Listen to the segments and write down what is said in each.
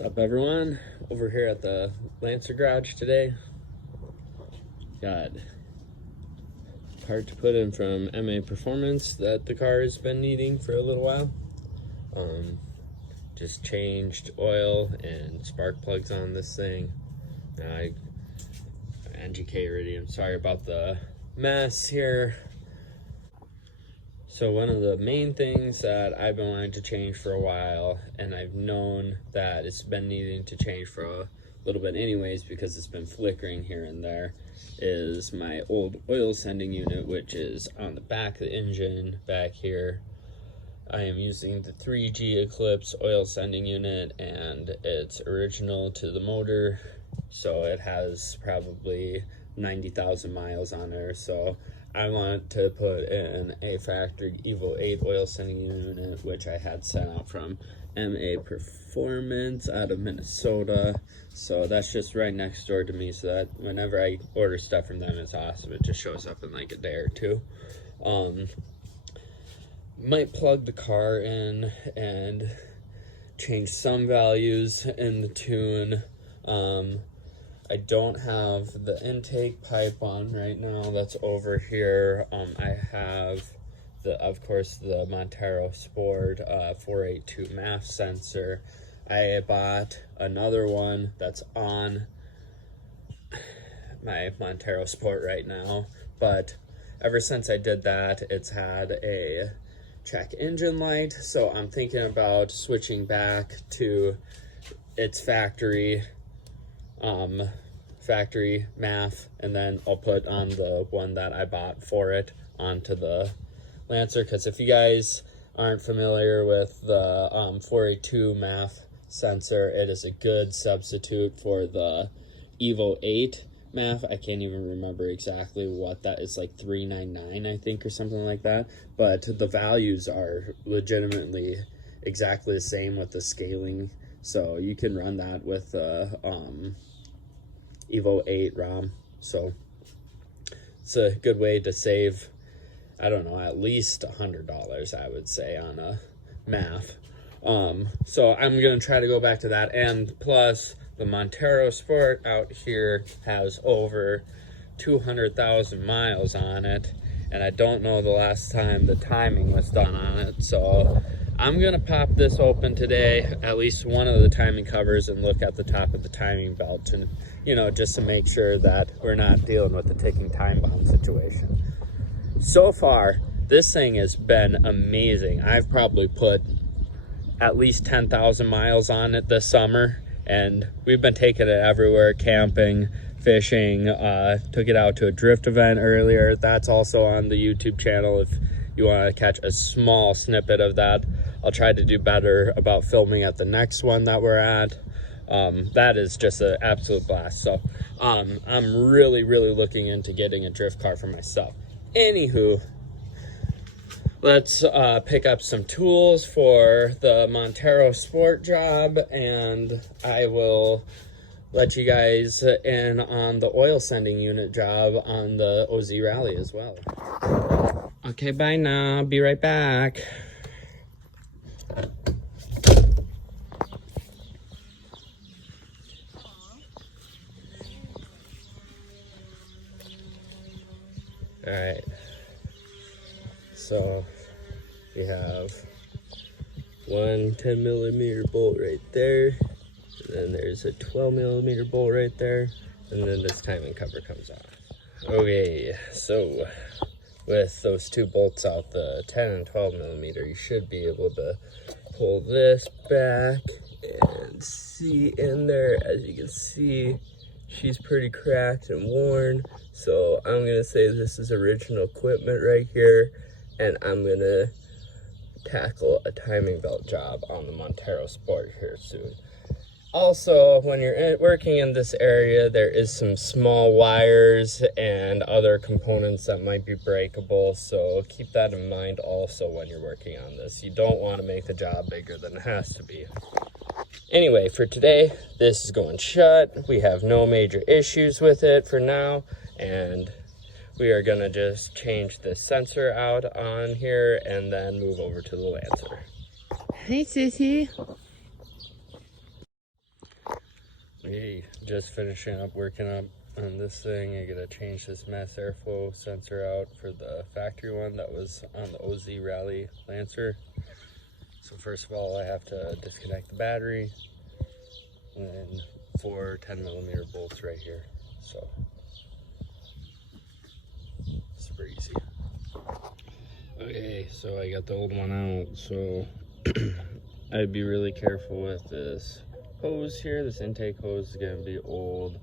What's up, everyone? Over here at the Lancer garage today. Got a part to put in from MA Performance that the car has been needing for a little while. Just changed oil and spark plugs on this thing. NGK iridium. Sorry about the mess here. So one of the main things that I've been wanting to change for a while, and I've known that it's been needing to change for a little bit anyways because it's been flickering here and there, is my old oil sending unit, which is on the back of the engine back here. I am using the 3G Eclipse oil sending unit, and it's original to the motor, so it has probably 90,000 miles on there. So I want to put in a factory Evo 8 oil sending unit, which I had sent out from MA Performance out of Minnesota. So that's just right next door to me, so that whenever I order stuff from them, it's awesome. It just shows up in like a day or two. Might plug the car in and change some values in the tune. I don't have the intake pipe on right now. That's over here. I have of course, the MonteroSport 482 MAF sensor. I bought another one that's on my MonteroSport right now, but ever since I did that, it's had a check engine light. So I'm thinking about switching back to its factory MAF, and then I'll put on the one that I bought for it onto the Lancer. Because if you guys aren't familiar with the 482 MAF sensor, it is a good substitute for the Evo 8 MAF. I can't even remember exactly what that is, like $399 I think, or something like that, but the values are legitimately exactly the same with the scaling, so you can run that with Evo 8 ROM. So it's a good way to save, I don't know, at least $100 I would say on a MAF. So I'm gonna try to go back to that, and plus the MonteroSport out here has over 200,000 miles on it, and I don't know the last time the timing was done on it. So I'm gonna pop this open today, at least one of the timing covers, and look at the top of the timing belt, and just to make sure that we're not dealing with the ticking time bomb situation. So far, this thing has been amazing. I've probably put at least 10,000 miles on it this summer, and we've been taking it everywhere, camping, fishing, took it out to a drift event earlier. That's also on the YouTube channel if you want to catch a small snippet of that. I'll try to do better about filming at the next one that we're at. That is just an absolute blast. So I'm really looking into getting a drift car for myself. Anywho, let's pick up some tools for the MonteroSport job, and I will let you guys in on the oil sending unit job on the OZ Rally as well. Okay, bye now. I'll be right back. All right, so we have one 10mm bolt right there, and then there's a 12mm bolt right there, and then this timing cover comes off. Okay, so with those two bolts out, the 10 and 12mm, you should be able to pull this back and see in there. As you can see, she's pretty cracked and worn, so I'm gonna say this is original equipment right here, and I'm gonna tackle a timing belt job on the MonteroSport here soon. Also, when you're working in this area, there is some small wires and other components that might be breakable, so keep that in mind also when you're working on this. You don't want to make the job bigger than it has to be. Anyway, for today, this is going shut. We have no major issues with it for now, and we are gonna just change the sensor out on here and then move over to the Lancer. Hey, Sissy. Okay, just finishing up working up on this thing. I gotta change this mass airflow sensor out for the factory one that was on the OZ Rally Lancer. So first of all, I have to disconnect the battery and then 4 10mm bolts right here. So super easy. Okay, so I got the old one out. So I'd be really careful with this hose here. This intake hose is gonna be old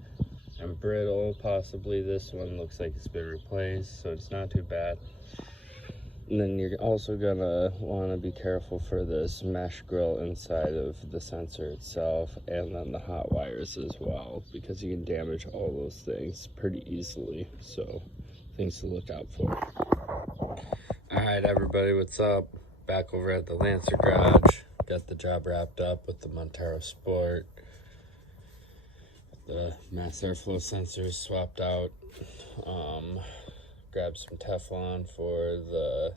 and brittle. Possibly this one looks like it's been replaced, so it's not too bad. And then you're also gonna want to be careful for this mesh grill inside of the sensor itself, and then the hot wires as well, because you can damage all those things pretty easily. So things to look out for. All right, everybody, what's up? Back over at the Lancer garage. Got the job wrapped up with the MonteroSport. The mass airflow sensors swapped out. Grabbed some Teflon for the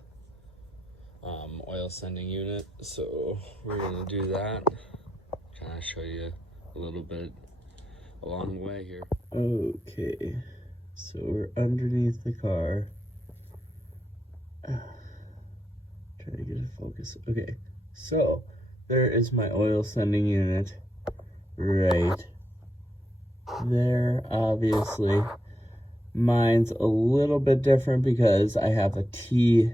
oil sending unit. So we're gonna do that. Kind of show you a little bit along the way here. Okay, so we're underneath the car. Trying to get it focused. Okay, so there is my oil sending unit right there. Obviously mine's a little bit different because I have a T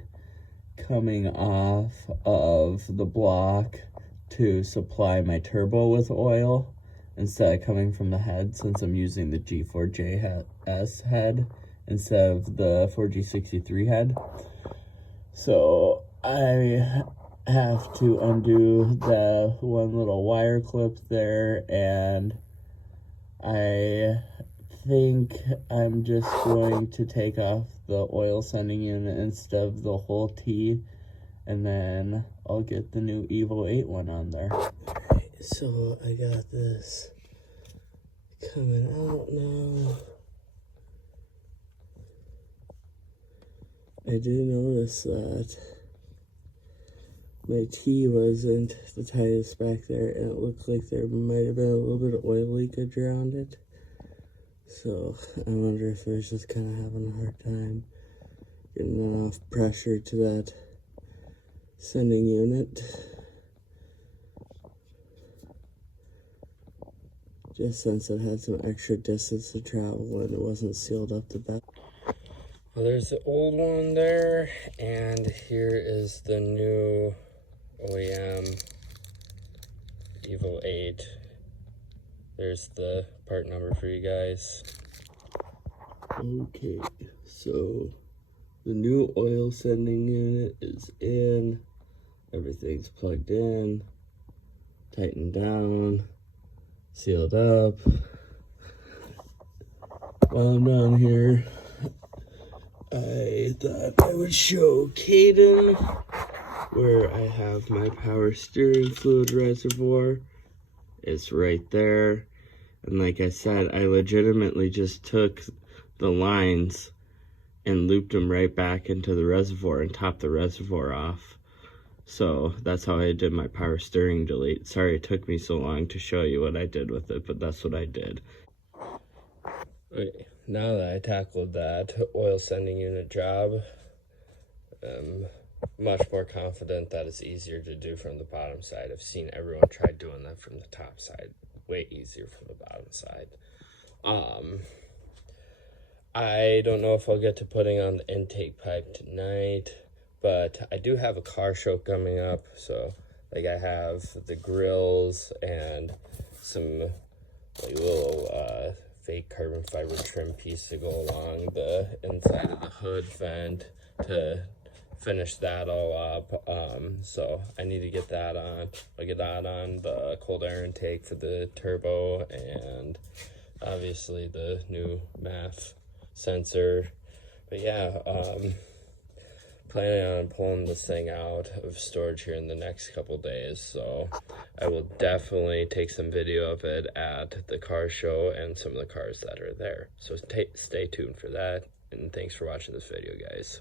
coming off of the block to supply my turbo with oil instead of coming from the head, since I'm using the G4JS head instead of the 4G63 head. So I have to undo the one little wire clip there, and I think I'm just going to take off the oil sending unit instead of the whole T, and then I'll get the new Evo 8 one on there. Okay, so I got this coming out now. I did notice that my T wasn't the tightest back there, and it looked like there might have been a little bit of oil leakage around it. So I wonder if they're just kind of having a hard time getting enough pressure to that sending unit. Just since it had some extra distance to travel and it wasn't sealed up the best. Well, there's the old one there, and here is the new OEM Evo 8. There's the part number for you guys. Okay, so the new oil sending unit is in. Everything's plugged in, tightened down, sealed up. While I'm down here, I thought I would show Caden where I have my power steering fluid reservoir. It's right there. And like I said, I legitimately just took the lines and looped them right back into the reservoir and topped the reservoir off. So that's how I did my power steering delete. Sorry it took me so long to show you what I did with it, but that's what I did. Okay, now that I tackled that oil sending unit job, I'm much more confident that it's easier to do from the bottom side. I've seen everyone try doing that from the top side. Way easier from the bottom side. I don't know if I'll get to putting on the intake pipe tonight, but I do have a car show coming up. So like I have the grills and some like little fake carbon fiber trim piece to go along the inside of the hood vent to finish that all up. So I need to get that on. I'll get that on the cold air intake for the turbo, and obviously the new MAF sensor. But yeah, planning on pulling this thing out of storage here in the next couple days, so I will definitely take some video of it at the car show and some of the cars that are there. So stay tuned for that, and thanks for watching this video, guys.